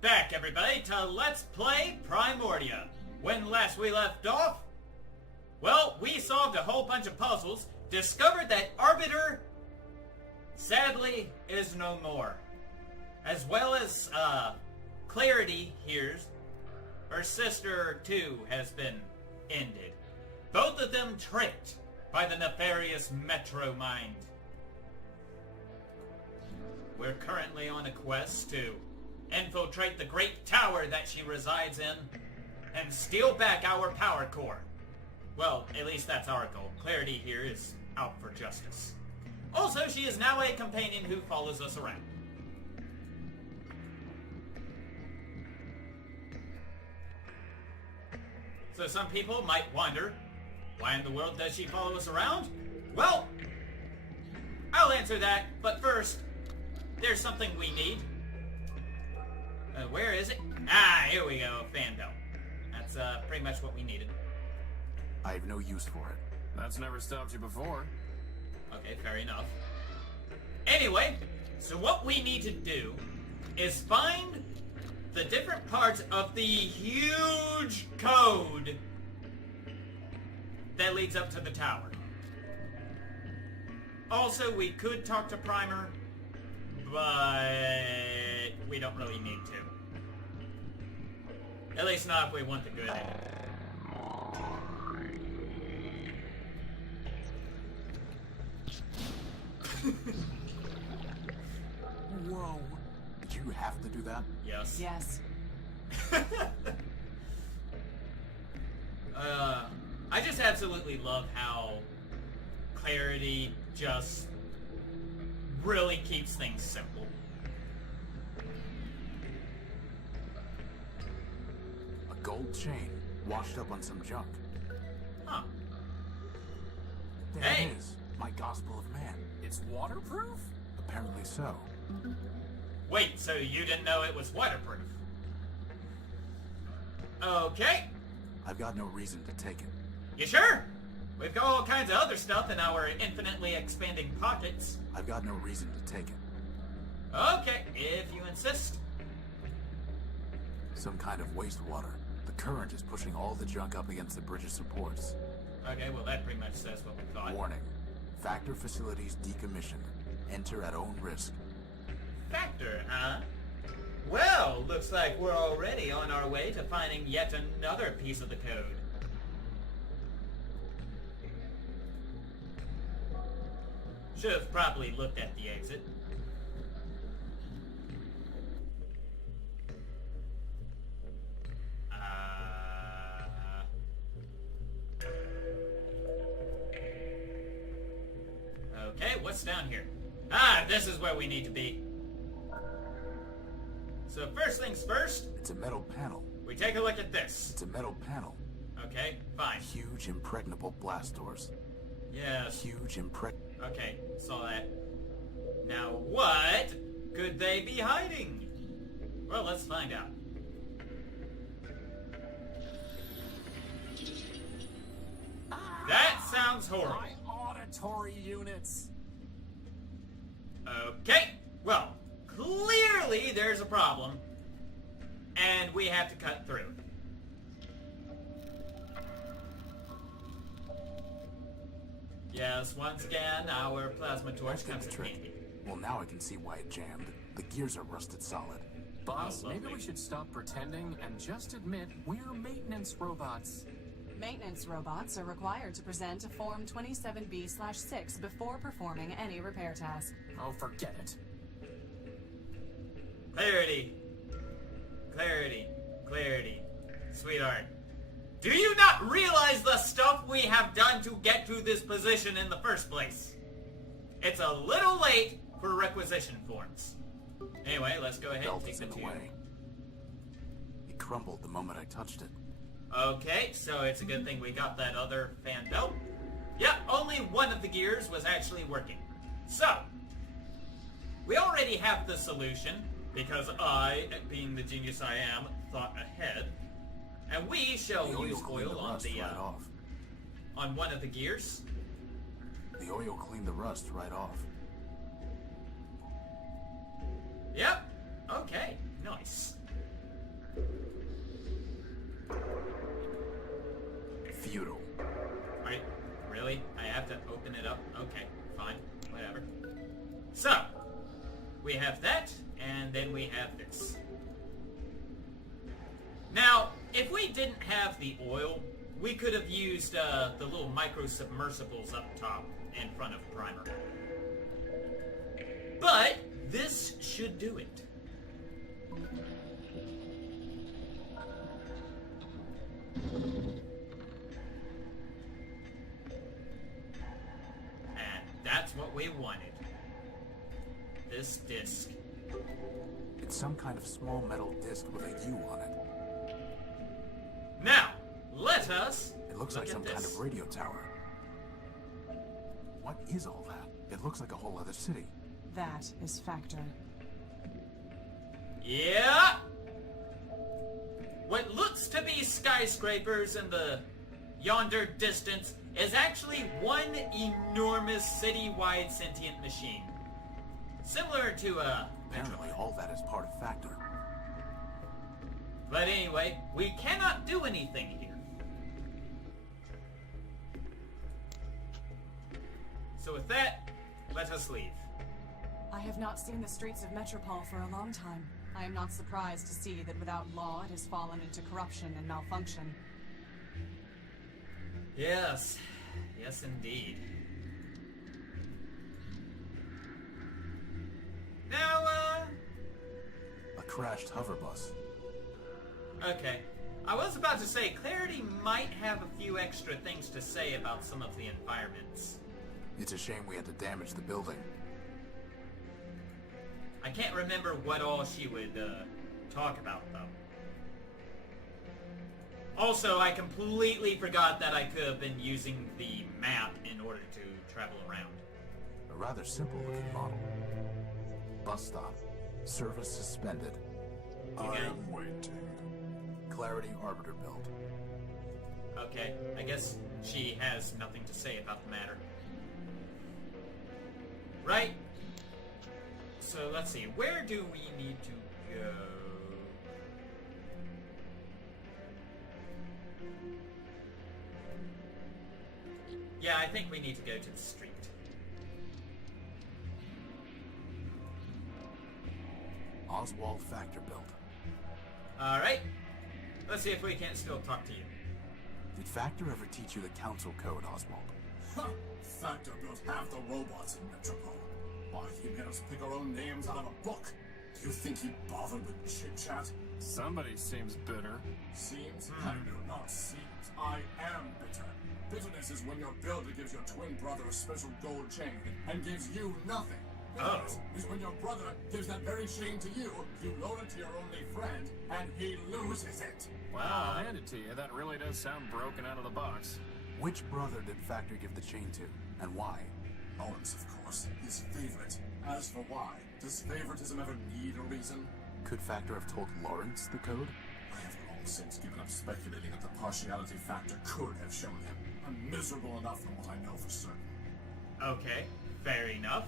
back, everybody, to Let's Play Primordia. When last we left off, well, we solved a whole bunch of puzzles, discovered that Arbiter, sadly, is no more. As well as, Clarity here's, her sister, too, has been ended. Both of them tricked by the nefarious Metro Mind. We're currently on a quest to infiltrate the great tower that she resides in and steal back our power core. Well, at least that's our goal. Clarity here is out for justice. Also, she is now a companion who follows us around. So some people might wonder, why in the world does she follow us around? Well, I'll answer that, but first, there's something we need. Where is it? Ah, here we go, a fan belt. That's pretty much what we needed. I have no use for it. That's never stopped you before. Okay, fair enough. Anyway, so what we need to do is find the different parts of the huge code that leads up to the tower. Also, we could talk to Primer, but we don't really need to. At least not if we want the good end. Whoa. Did you have to do that? Yes. Yes. I just absolutely love how Clarity just really keeps things simple. A gold chain washed up on some junk. Huh. There Hey! it is. My Gospel of Man. It's waterproof? Apparently so. Wait, so you didn't know it was waterproof? Okay. I've got no reason to take it. You sure? We've got all kinds of other stuff in our infinitely expanding pockets. I've got no reason to take it. Okay, if you insist. Some kind of wastewater. The current is pushing all the junk up against the bridge's supports. Okay, well that pretty much says what we thought. Warning. Factor facilities decommissioned. Enter at own risk. Factor, huh? Well, looks like we're already on our way to finding yet another piece of the code. Should have probably looked at the exit. Okay, what's down here? Ah, this is where we need to be. So first things first, It's a metal panel. we take a look at this. It's a metal panel. Okay, fine. Huge impregnable blast doors. Yes. Huge Okay, saw that. Now what could they be hiding? Well, let's find out. That sounds horrible. My auditory units. Okay, well, clearly there's a problem, and we have to cut through. Yes, once again, our plasma torch comes in handy. Well, now I can see why it jammed. The gears are rusted solid. Boss, Oh, maybe lovely. we should stop pretending and just admit we're maintenance robots. Maintenance robots are required to present a Form 27B/6 before performing any repair task. Oh, forget it. Clarity. Clarity. Clarity. Sweetheart. Do you not realize the stuff we have done to get to this position in the first place? It's a little late for requisition forms. Anyway, let's go ahead and Belt take is the in the tube. way. It crumbled the moment I touched it. Okay, so it's a good thing we got that other fan belt. Yeah, only one of the gears was actually working. So, we already have the solution, because I, being the genius I am, thought ahead. And we shall The oil use cleaned oil the on rust the, right off. on one of the gears. The oil cleaned the rust right off. Yep. Okay, nice. that, and then we have this. Now, if we didn't have the oil, we could have used the little micro-submersibles up top in front of Primer. But this should do it. And that's what we wanted. This disc. It's some kind of small metal disc with a U on it. Now, let us It looks look like at some this. kind of radio tower. What is all that? It looks like a whole other city. That is Factor. Yeah! What looks to be skyscrapers in the yonder distance is actually one enormous city-wide sentient machine. Similar to Apparently all that is part of Factor. But anyway, we cannot do anything here. So with that, let us leave. I have not seen the streets of Metropole for a long time. I am not surprised to see that without law it has fallen into corruption and malfunction. Yes. Yes, indeed. Now, A crashed hover bus. okay. I was about to say, Clarity might have a few extra things to say about some of the environments. It's a shame we had to damage the building. I can't remember what all she would talk about, though. Also, I completely forgot that I could have been using the map in order to travel around. A rather simple looking model. Bus stop. Service suspended. Okay. I am waiting. Clarity Arbiter build. Okay, I guess she has nothing to say about the matter. Right? So let's see, where do we need to go? Yeah, I think we need to go to the street. Oswald Factor build. Alright. Let's see if we can't still talk to you. Did Factor ever teach you the council code, Oswald? Ha! Factor built half the robots in Metropole. Why, he made us pick our own names out of a book. Do you think he bothered with chit-chat? Somebody seems bitter. Seems? I do not seems. I am bitter. Bitterness is when your builder gives your twin brother a special gold chain and gives you nothing. Bitterness is when your brother gives that very chain to you, you loan it to your only friend, and he loses it. Well, I'll hand it to you. That really does sound broken out of the box. Which brother did Factor give the chain to, and why? Lawrence, of course, his favorite. As for why, does favoritism ever need a reason? Could Factor have told Lawrence the code? I have long since given up speculating that the partiality factor could have shown him. I'm miserable enough from what I know for certain. Okay, fair enough.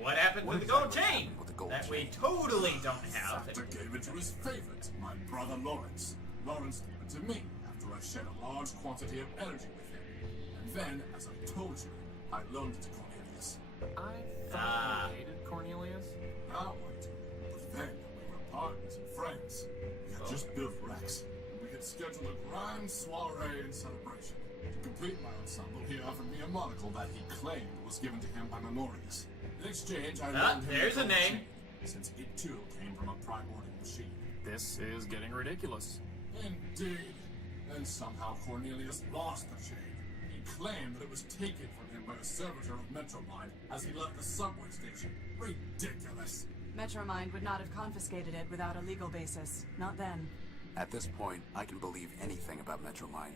What happened What to the gold exactly chain? happened with the gold That we chain? totally don't have. Factor gave it to his favorite, my brother Lawrence. Lawrence gave it to me after I shared a large quantity of energy with him. And then, as I told you, I loaned it to Cornelius. I thought you hated Cornelius. Now I do. But then we were partners and friends. We had just built Rex, and we had scheduled a grand soiree and celebration. To complete my ensemble, he offered me a monocle that he claimed was given to him by Memorius. In exchange, I loaned him there's the a gold name. chain, since it too came from a primordial machine. This is getting ridiculous. Indeed. Then somehow Cornelius lost the chain. He claimed that it was taken from him by a servitor of Metromind as he left the subway station. Ridiculous. Metromind would not have confiscated it without a legal basis. Not then. At this point, I can believe anything about Metromind.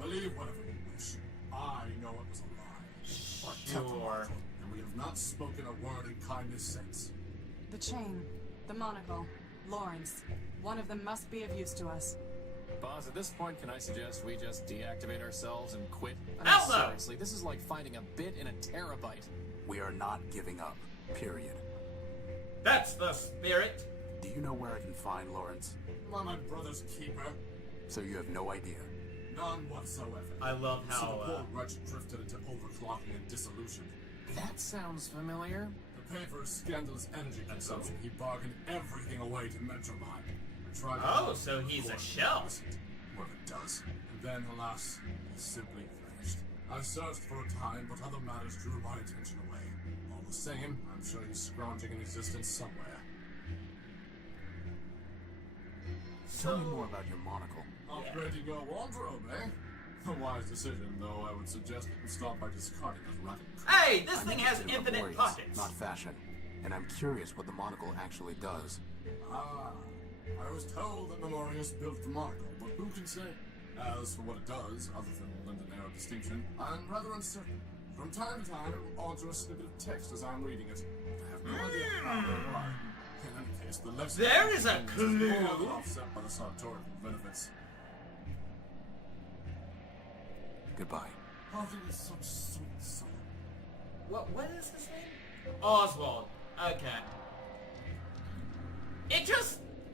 Believe whatever you wish. I know it was a lie. I kept the Sure. monocle, and we have not spoken a word in kindness since. The chain, the monocle, Lawrence. One of them must be of use to us. Boss, at this point, can I suggest we just deactivate ourselves and quit? I mean, Outlaw! seriously, this is like finding a bit in a terabyte. We are not giving up. Period. That's the spirit. Do you know where I can find Lawrence? Am I my brother's keeper? So you have no idea. None whatsoever. I love So the how, poor wretch drifted into overclocking and dissolution. That sounds familiar. The pay for his scandalous energy consumption, he bargained everything away to Metromine. Oh, so he's a shell. Work it does. And then, alas, he simply vanished. I searched for a time, but other matters drew my attention away. All the same, I'm sure he's scrounging in existence somewhere. Tell me more about your monocle. Upgrading your wardrobe, eh? A wise decision, though I would suggest that you start by discarding it rather than... Hey, this I'm thing has interested in infinite laborious, pockets. not fashion. And I'm curious what the monocle actually does. Ah, I was told that Memorius built the monocle, but who can say? As for what it does, other than lend an air of distinction, I'm rather uncertain. From time to time, it will alter a snippet of text as I'm reading it. I have no idea how or why. In any case, the left There is a clue. more than offset by the sartorial benefits. Goodbye. Harvey is such sweet soul. What is his name? Oswald. Okay.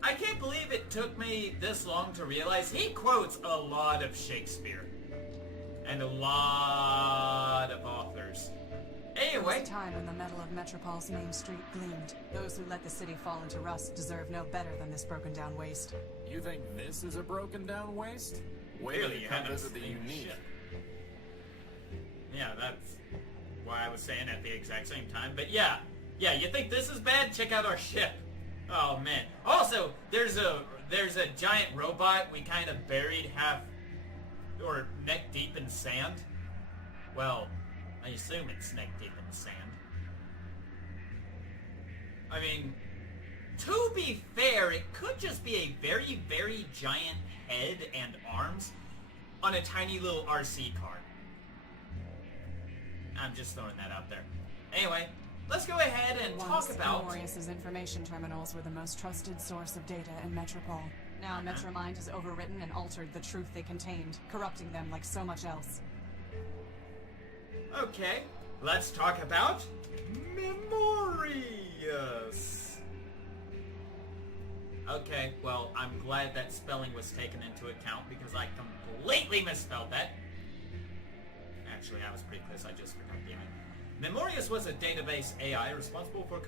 I can't believe it took me this long to realize he quotes a lot of Shakespeare. And a lot of authors. There Anyway. was a time when the metal of Metropol's main street gleamed. Those who let the city fall into rust deserve no better than this broken-down waste. You think this is a broken down waste? Wait till Really, you yeah, come that's visit the the unique. shit. Yeah, that's why I was saying at the exact same time. But yeah, you think this is bad? Check out our ship. Oh man. Also, there's a giant robot we kind of buried half or neck deep in sand. Well, I assume it's neck deep in sand. I mean, to be fair, it could just be a very, very giant head and arms on a tiny little RC car. I'm just throwing that out there. Anyway, let's go ahead and Once, talk about... Memorius's information terminals were the most trusted source of data in Metropol. Now Metromind has overwritten and altered the truth they contained, corrupting them like so much else. Okay, let's talk about Memorius. Okay, well, I'm glad that spelling was taken into account because I completely misspelled that. Actually, I was pretty close, I just forgot the name. Memorius was a database AI responsible for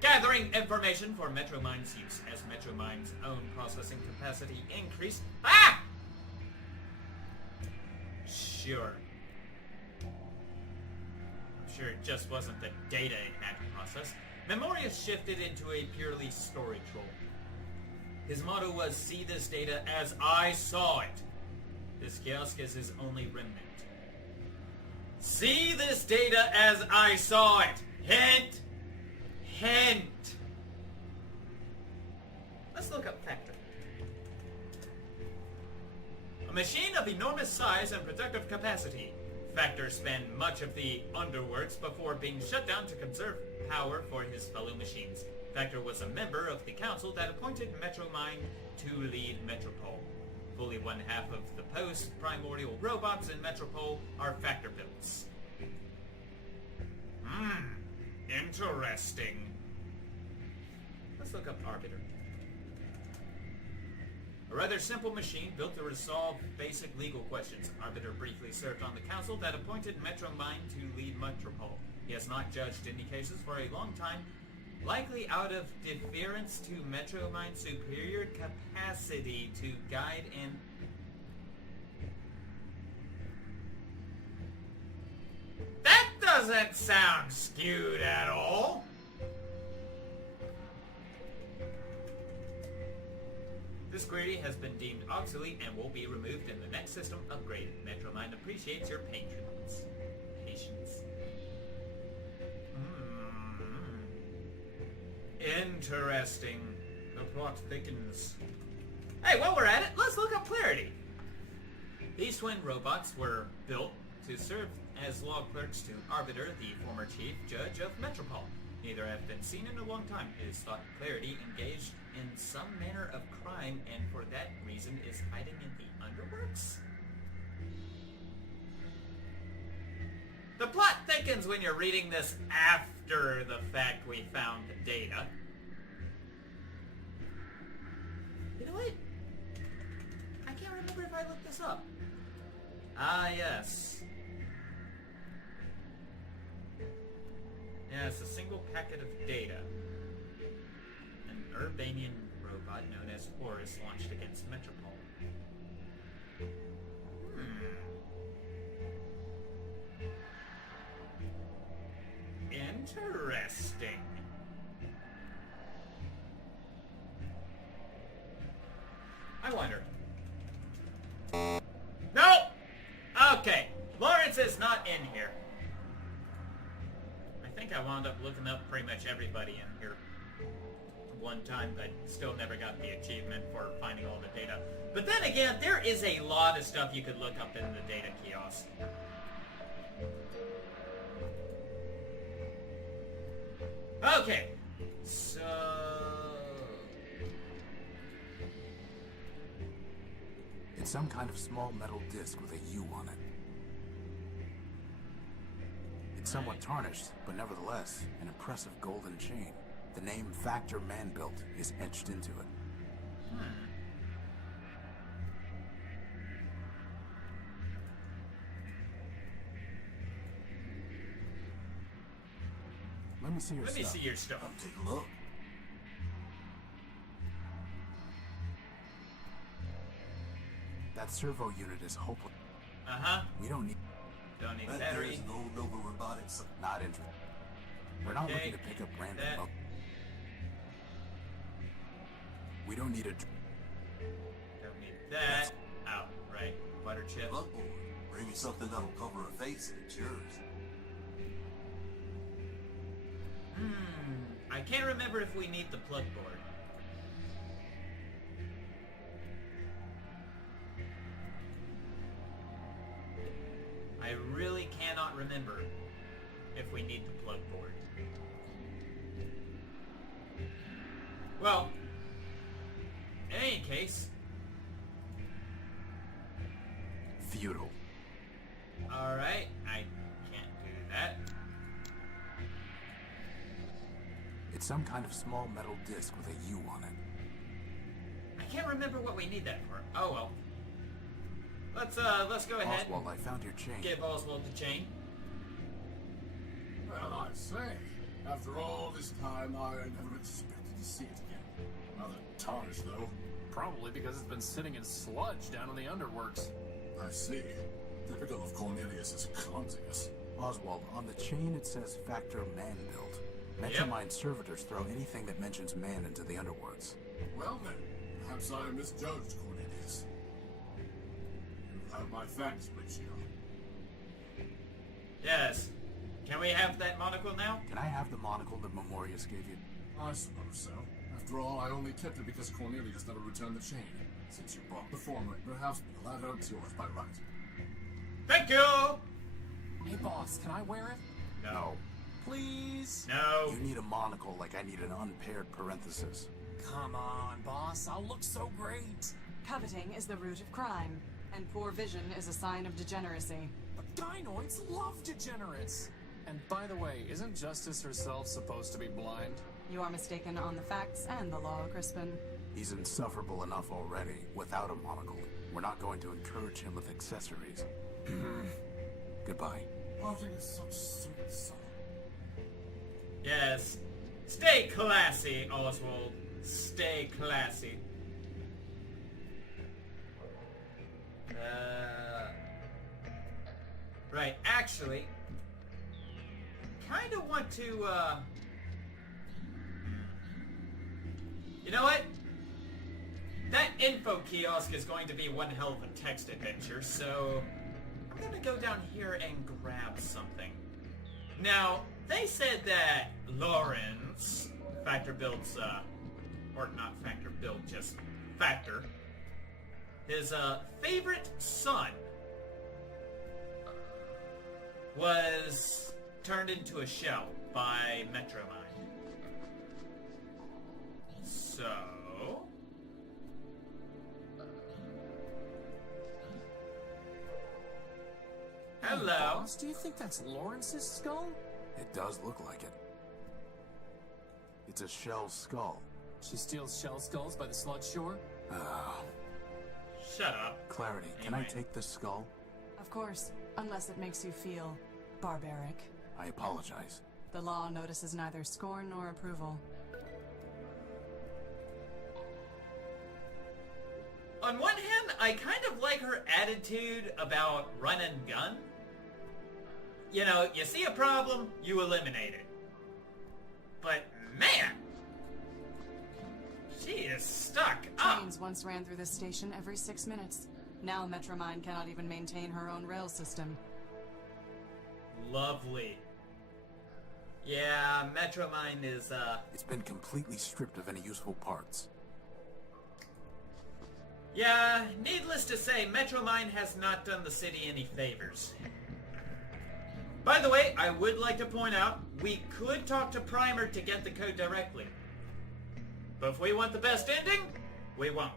gathering information for Metromind's use. As Metromind's own processing capacity increased... Ah! Sure. I'm sure it just wasn't the data it had to process. Memorius shifted into a purely storage role. His motto was, "See this data as I saw it." This kiosk is his only remnant. See this data as I saw it. Hint. Hint. Let's look up Factor. A machine of enormous size and productive capacity. Factor spent much of the underworks before being shut down to conserve power for his fellow machines. Factor was a member of the council that appointed Metromind to lead Metropol. Fully one half of the post-primordial robots in Metropol are Factor builds. Interesting. Let's look up Arbiter. A rather simple machine built to resolve basic legal questions. Arbiter briefly served on the council that appointed Metromind to lead Metropol. He has not judged any cases for a long time, likely out of deference to Metromind's superior capacity to guide and... That doesn't sound skewed at all! This query has been deemed obsolete and will be removed in the next system upgrade. Metromind appreciates your patience. Interesting. The plot thickens. Hey, while we're at it, let's look up Clarity. These twin robots were built to serve as law clerks to Arbiter, the former chief judge of Metropol. Neither have been seen in a long time. It is thought Clarity engaged in some manner of crime and for that reason is hiding in the underworks? The plot thickens when you're reading this after the fact we found data. You know what? I can't remember if I looked this up. Ah, yes. Yeah, it's a single packet of data. An Urbanian robot known as Horus launched against Metropole. Interesting. I wonder. No! Okay, Lawrence is not in here. I think I wound up looking up pretty much everybody in here one time, but still never got the achievement for finding all the data. But then again, there is a lot of stuff you could look up in the data kiosk. Okay, so... It's some kind of small metal disc with a U on it. It's somewhat tarnished, but nevertheless, an impressive golden chain. The name Factor Man-Built is etched into it. Let me see your Let stuff. me see your stuff. Take a look. That servo unit is hopeless. Uh-huh. We don't need... Don't need That battery. there's an old Nova Robotics. Not interested. We're not Okay. looking to pick up random... That- We don't need a... Don't need that. Out, right. Butter chip. Look, boy, bring me something that'll cover a face and it's yours. I can't remember if we need the plug board. I really cannot remember if we need the plug board. Well, in any case, Feudal. alright, I can't do that. It's some kind of small metal disc with a U on it. I can't remember what we need that for. Oh well. Let's go ahead Oswald, I found your chain. and give Oswald the chain. Well, I say, after all this time, I never expected to see it again. Rather tarnished, though. Probably because it's been sitting in sludge down in the underworks. I see. Typical of Cornelius's clumsiness. Oswald, on the chain it says Factor Man-Built. Metromine servitors throw anything that mentions man into the underworlds. Well then, perhaps I misjudged Cornelius. You have my thanks, Lucio. Yes. Can we have that monocle now? Can I have the monocle that Memorius gave you? I suppose so. After all, I only kept it because Cornelius never returned the chain. Since you brought the former, perhaps the latter is yours by right. Thank you! Hey boss, can I wear it? No. Please? No. You need a monocle like I need an unpaired parenthesis. Come on, boss, I'll look so great. Coveting is the root of crime, and poor vision is a sign of degeneracy. But gynoids love degenerates. And by the way, isn't Justice herself supposed to be blind? You are mistaken on the facts and the law, Crispin. He's insufferable enough already, without a monocle. We're not going to encourage him with accessories. Goodbye. Parting is such sweet sorrow. Yes. Stay classy, Oswald. Stay classy. Right, actually, kind of want to, you know what? That info kiosk is going to be one hell of a text adventure, so I'm gonna go down here and grab something. Now, they said that Lawrence, Factor Build's, or not Factor Build, just Factor, his, favorite son was turned into a shell by Metromine. So... hello. Boss, do you think that's Lawrence's skull? It does look like it. It's a shell skull. She steals shell skulls by the sludge shore? Shut up. Clarity, can I Anyway. take this skull? Of course, unless it makes you feel barbaric. I apologize. The law notices neither scorn nor approval. On one hand, I kind of like her attitude about run and gun. You know, you see a problem, you eliminate it. But man, she is stuck up. Trains once ran through this station every 6 minutes. Now Metromine cannot even maintain her own rail system. Lovely. Yeah, Metromine is, It's been completely stripped of any useful parts. Yeah, needless to say, Metromine has not done the city any favors. By the way, I would like to point out, we could talk to Primer to get the code directly. But if we want the best ending, we won't.